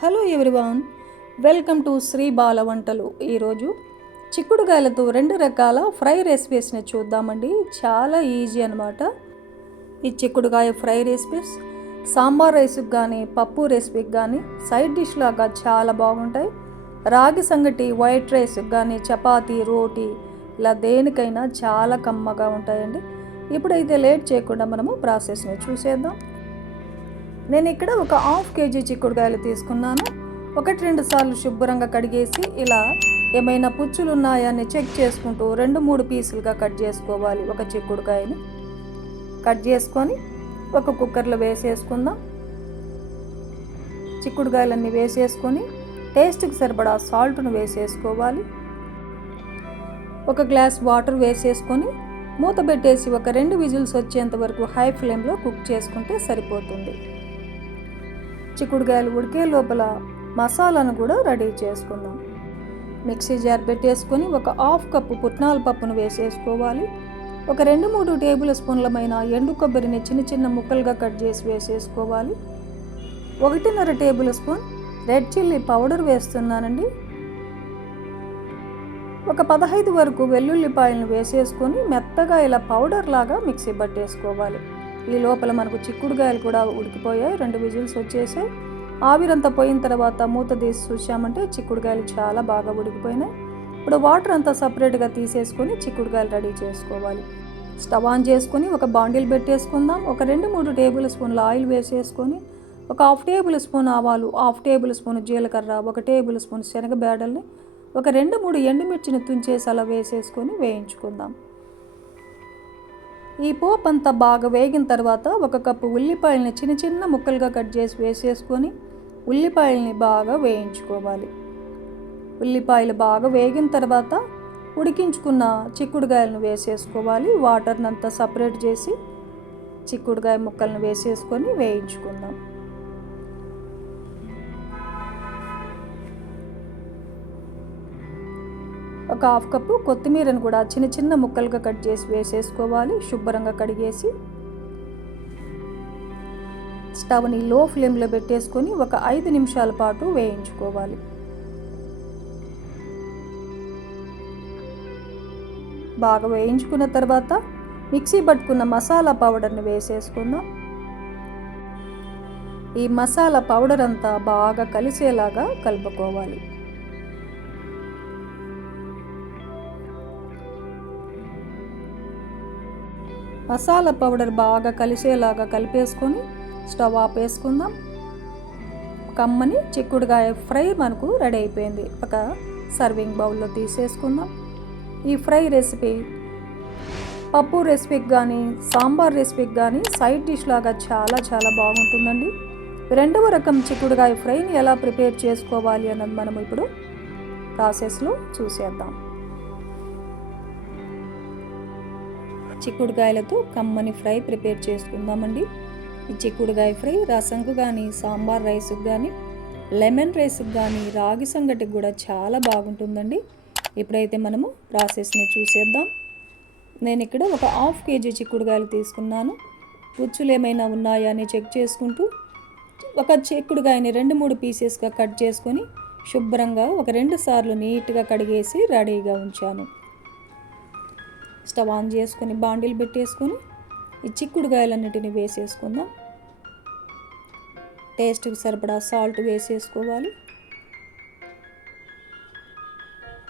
Hello everyone welcome to Sri Bala వంటలు. ఈరోజు చిక్కుడుకాయలతో రెండు రకాల ఫ్రై రెసిపీస్ని చూద్దామండి. చాలా ఈజీ అనమాట ఈ చిక్కుడుకాయ ఫ్రై రెసిపీస్ సాంబార్ రైస్కి కానీ పప్పు రెసిపీకి కానీ సైడ్ డిష్ లాగా చాలా బాగుంటాయి. రాగి సంగటి వైట్ రైస్కి కానీ చపాతీ రోటీ ఇలా దేనికైనా చాలా కమ్మగా ఉంటాయండి. ఇప్పుడైతే లేట్ చేయకుండా మనము ప్రాసెస్ని చూసేద్దాం. నేను ఇక్కడ ఒక హాఫ్ కేజీ చిక్కుడుకాయలు తీసుకున్నాను. ఒకటి రెండు సార్లు శుభ్రంగా కడిగేసి ఇలా ఏమైనా పుచ్చులు ఉన్నాయా అని చెక్ చేసుకుంటూ రెండు మూడు పీసులుగా కట్ చేసుకోవాలి ఒక చిక్కుడుకాయని. కట్ చేసుకొని ఒక కుక్కర్లో వేసేసుకుందాం. చిక్కుడుకాయలన్నీ వేసేసుకొని టేస్ట్కి సరిపడా సాల్ట్ను వేసేసుకోవాలి. ఒక గ్లాస్ వాటర్ వేసేసుకొని మూత పెట్టేసి ఒక రెండు విజిల్స్ వచ్చేంత వరకు హై ఫ్లేమ్లో కుక్ చేసుకుంటే సరిపోతుంది. చిక్కుడుకాయలు ఉడికే లోపల మసాలాను కూడా రెడీ చేసుకుందాం. మిక్సీ జార్ పెట్టేసుకొని ఒక హాఫ్ కప్పు పుట్నాల పప్పును వేసేసుకోవాలి. ఒక రెండు మూడు టేబుల్ స్పూన్లమైన ఎండు కొబ్బరిని చిన్న చిన్న ముక్కలుగా కట్ చేసి వేసేసుకోవాలి. ఒకటిన్నర tablespoon red chilli powder వేస్తున్నానండి. ఒక పదహైదు వరకు వెల్లుల్లిపాయలను వేసేసుకొని మెత్తగా ఇలా పౌడర్ లాగా మిక్సీ పట్టేసుకోవాలి. ఈ లోపల మనకు చిక్కుడుకాయలు కూడా ఉడికిపోయాయి. రెండు విజిల్స్ వచ్చేసాయి. ఆవిరంతా పోయిన తర్వాత మూత తీసి చూసామంటే చిక్కుడుకాయలు చాలా బాగా ఉడికిపోయినాయి. ఇప్పుడు వాటర్ అంతా సపరేట్గా తీసేసుకొని చిక్కుడుకాయలు రెడీ చేసుకోవాలి. స్టవ్ ఆన్ చేసుకొని ఒక బాండిల్ పెట్టేసుకుందాం. ఒక రెండు మూడు టేబుల్ స్పూన్ల ఆయిల్ వేసేసుకొని ఒక హాఫ్ టేబుల్ స్పూన్ ఆవాలు హాఫ్ టేబుల్ స్పూన్ జీలకర్ర ఒక టేబుల్ స్పూన్ శనగ బేడల్ని ఒక రెండు మూడు ఎండుమిర్చిని తుంచేసి అలా వేసేసుకొని వేయించుకుందాం. ఈ పోపు అంతా బాగా వేగిన తర్వాత ఒక కప్పు ఉల్లిపాయలని చిన్న చిన్న ముక్కలుగా కట్ చేసి వేసేసుకొని ఉల్లిపాయల్ని బాగా వేయించుకోవాలి. ఉల్లిపాయలు బాగా వేగిన తర్వాత ఉడికించుకున్న చిక్కుడుగాయలను వేసేసుకోవాలి. వాటర్ని అంతా సపరేట్ చేసి చిక్కుడుకాయ ముక్కలను వేసేసుకొని వేయించుకుందాం. ఒక హాఫ్ కప్పు కొత్తిమీరను కూడా చిన్న చిన్న ముక్కలుగా కట్ చేసి వేసేసుకోవాలి. శుభ్రంగా కడిగేసి స్టవ్ని లో ఫ్లేమ్లో పెట్టేసుకొని ఒక ఐదు నిమిషాల పాటు వేయించుకోవాలి. బాగా వేయించుకున్న తర్వాత మిక్సీ పట్టుకున్న మసాలా పౌడర్ని వేసేసుకుందాం. ఈ మసాలా పౌడర్ అంతా బాగా కలిసేలాగా కలుపుకోవాలి. మసాలా పౌడర్ బాగా కలిసేలాగా కలిపేసుకొని స్టవ్ ఆపేసుకుందాం కమ్మని చిక్కుడుకాయ ఫ్రై మనకు రెడీ అయిపోయింది. ఒక సర్వింగ్ బౌల్లో తీసేసుకుందాం. ఈ ఫ్రై రెసిపీ పప్పు రెసిపీకి కానీ సాంబార్ రెసిపీకి కానీ సైడ్ డిష్ లాగా చాలా చాలా బాగుంటుందండి. రెండవ రకం చిక్కుడుకాయ ఫ్రైని ఎలా ప్రిపేర్ చేసుకోవాలి అన్నది మనం ఇప్పుడు ప్రాసెస్లో చూసేద్దాం. చిక్కుడుకాయలతో కమ్మని ఫ్రై ప్రిపేర్ చేసుకుందామండి. ఈ చిక్కుడుకాయ ఫ్రై రసంకు కానీ సాంబార్ రైస్కి కానీ లెమన్ రైస్కి కానీ రాగి సంగటికి కూడా చాలా బాగుంటుందండి. ఇప్పుడైతే మనము ప్రాసెస్ని చూసేద్దాం. నేను ఇక్కడ ఒక హాఫ్ కేజీ చిక్కుడుకాయలు తీసుకున్నాను. పుచ్చులు ఏమైనా ఉన్నాయా అని చెక్ చేసుకుంటూ ఒక చిక్కుడుకాయని రెండు మూడు పీసెస్గా కట్ చేసుకొని శుభ్రంగా ఒక రెండు సార్లు నీట్గా కడిగేసి రెడీగా ఉంచాను. స్టవ్ ఆన్ చేసుకొని బాండిల్ పెట్టేసుకొని ఈ చిక్కుడుకాయలన్నిటిని వేసేసుకుందాం. టేస్ట్కి సరిపడా సాల్ట్ వేసేసుకోవాలి.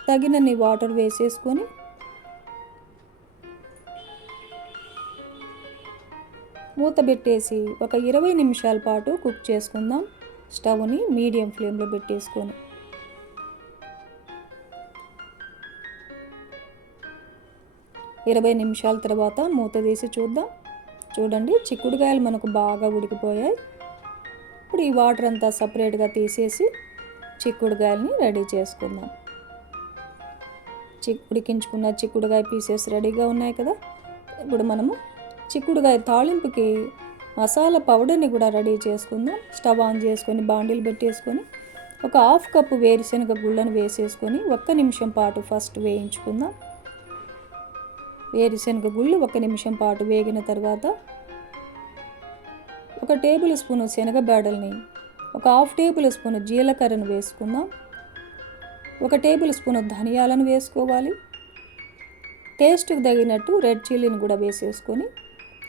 తగినన్ని వాటర్ వేసేసుకొని మూత పెట్టేసి ఒక ఇరవై నిమిషాల పాటు కుక్ చేసుకుందాం. స్టవ్ని మీడియం ఫ్లేమ్లో పెట్టేసుకొని ఇరవై నిమిషాల తర్వాత మూత తీసి చూద్దాం. చూడండి చిక్కుడుకాయలు మనకు బాగా ఉడికిపోయాయి. ఇప్పుడు ఈ వాటర్ అంతా సపరేట్గా తీసేసి చిక్కుడుకాయలని రెడీ చేసుకుందాం. చిక్ ఉడికించుకున్న చిక్కుడుకాయ పీసెస్ రెడీగా ఉన్నాయి కదా. ఇప్పుడు మనము చిక్కుడుకాయ తాళింపుకి మసాలా పౌడర్ని కూడా రెడీ చేసుకుందాం. స్టవ్ ఆన్ చేసుకొని బాండీలు పెట్టేసుకొని ఒక హాఫ్ కప్పు వేరుశనగ గుళ్ళను వేసేసుకొని ఒక్క నిమిషం పాటు ఫస్ట్ వేయించుకుందాం. వేరుశనగ గుళ్ళు ఒక నిమిషం పాటు వేగిన తర్వాత ఒక టేబుల్ స్పూన్ శనగ బేడల్ని ఒక హాఫ్ టేబుల్ స్పూన్ జీలకర్రను వేసుకుందాం. ఒక టేబుల్ స్పూన్ ధనియాలను వేసుకోవాలి. టేస్ట్కి తగినట్టు రెడ్ చిల్లీని కూడా వేసేసుకొని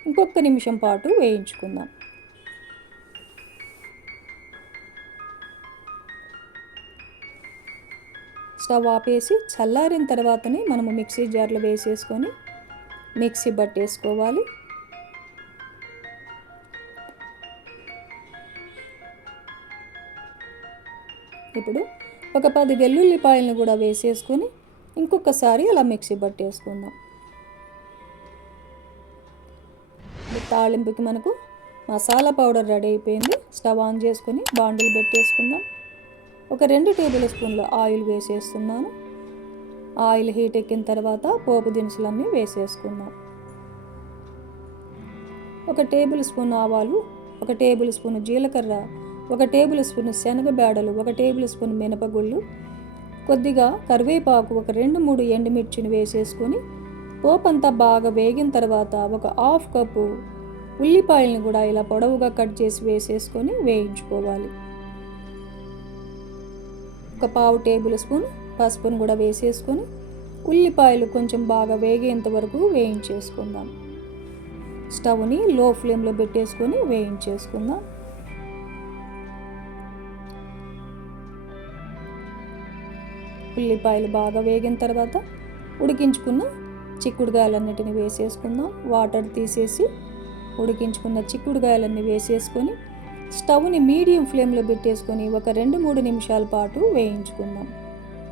ఇంకొక నిమిషం పాటు వేయించుకుందాం. స్టవ్ ఆపేసి చల్లారిన తర్వాతనే మనము మిక్సీ జార్లో వేసేసుకొని మిక్సీ పట్టేసుకోవాలి ఇప్పుడు ఒక పది వెల్లుల్లిపాయలను కూడా వేసేసుకొని ఇంకొకసారి అలా మిక్సీ పట్టేసుకుందాం తాళింపుకి మనకు మసాలా పౌడర్ రెడీ అయిపోయింది. స్టవ్ ఆన్ చేసుకొని బాండిల్ పెట్టేసుకుందాం. ఒక రెండు టేబుల్ స్పూన్ల ఆయిల్ వేసేస్తున్నాను. ఆయిల్ హీట్ ఎక్కిన తర్వాత పోపు దినుసులన్నీ వేసేసుకుందాం. ఒక టేబుల్ స్పూన్ ఆవాలు ఒక టేబుల్ స్పూన్ జీలకర్ర ఒక టేబుల్ స్పూన్ శనగ బేడలు ఒక టేబుల్ స్పూన్ మినపగుళ్ళు కొద్దిగా కరివేపాకు ఒక రెండు మూడు ఎండుమిర్చిని వేసేసుకొని పోపంతా బాగా వేగిన తర్వాత ఒక హాఫ్ కప్పు ఉల్లిపాయలను కూడా ఇలా పొడవుగా కట్ చేసి వేసేసుకొని వేయించుకోవాలి. ఒక పావు టేబుల్ స్పూన్ పసుపును కూడా వేసేసుకొని ఉల్లిపాయలు కొంచెం బాగా వేగేంత వరకు వేయించేసుకుందాం. స్టవ్ని లో ఫ్లేమ్లో పెట్టేసుకొని వేయించేసుకుందాం. ఉల్లిపాయలు బాగా వేగిన తర్వాత ఉడికించుకున్న చిక్కుడుకాయలన్నిటిని వేసేసుకుందాం. వాటర్ తీసేసి ఉడికించుకున్న చిక్కుడుకాయలన్నీ వేసేసుకొని స్టవ్ని మీడియం ఫ్లేమ్లో పెట్టేసుకొని ఒక రెండు మూడు నిమిషాల పాటు వేయించుకుందాం.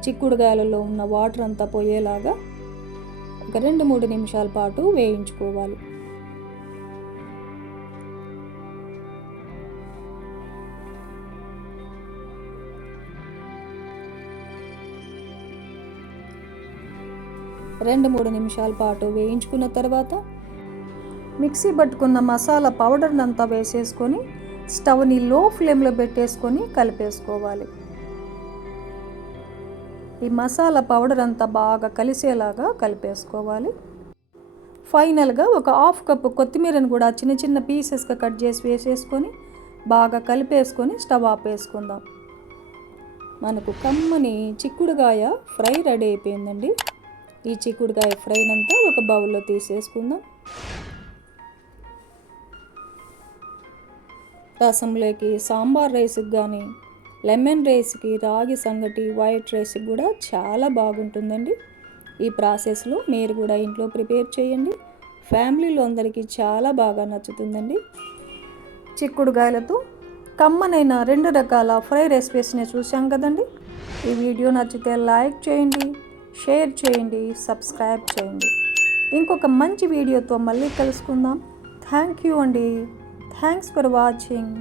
చిక్కుడుకాయలలో ఉన్న వాటర్ అంతా పోయేలాగా ఒక రెండు మూడు నిమిషాల పాటు వేయించుకోవాలి. రెండు మూడు నిమిషాల పాటు వేయించుకున్న తర్వాత మిక్సీ పట్టుకున్న మసాలా పౌడర్ని అంతా వేసేసుకొని స్టవ్ని లో ఫ్లేమ్లో పెట్టేసుకొని కలిపేసుకోవాలి. ఈ మసాలా పౌడర్ అంతా బాగా కలిసేలాగా కలిపేసుకోవాలి. ఫైనల్గా ఒక హాఫ్ కప్పు కొత్తిమీరను కూడా చిన్న చిన్న పీసెస్గా కట్ చేసి వేసేసుకొని బాగా కలిపేసుకొని స్టవ్ ఆపేసుకుందాం మనకు కమ్మని చిక్కుడుగాయ ఫ్రై రెడీ అయిపోయిందండి. ఈ చిక్కుడుకాయ ఫ్రైనంతా ఒక బౌల్లో తీసేసుకుందాం. రసంలోకి సాంబార్ రైస్కి కానీ లెమన్ రైస్కి రాగి సంగటి వైట్ రైస్కి కూడా చాలా బాగుంటుందండి. ఈ ప్రాసెస్లో మీరు కూడా ఇంట్లో ప్రిపేర్ చేయండి. ఫ్యామిలీలో అందరికీ చాలా బాగా నచ్చుతుందండి. చిక్కుడుగాయలతో కమ్మనైన రెండు రకాల ఫ్రై రెసిపీస్ని చూసాం కదండి. ఈ వీడియో నచ్చితే లైక్ చేయండి షేర్ చేయండి సబ్స్క్రైబ్ చేయండి. ఇంకొక మంచి వీడియోతో మళ్ళీ కలుసుకుందాం. థ్యాంక్ యూ అండి. Thanks for watching.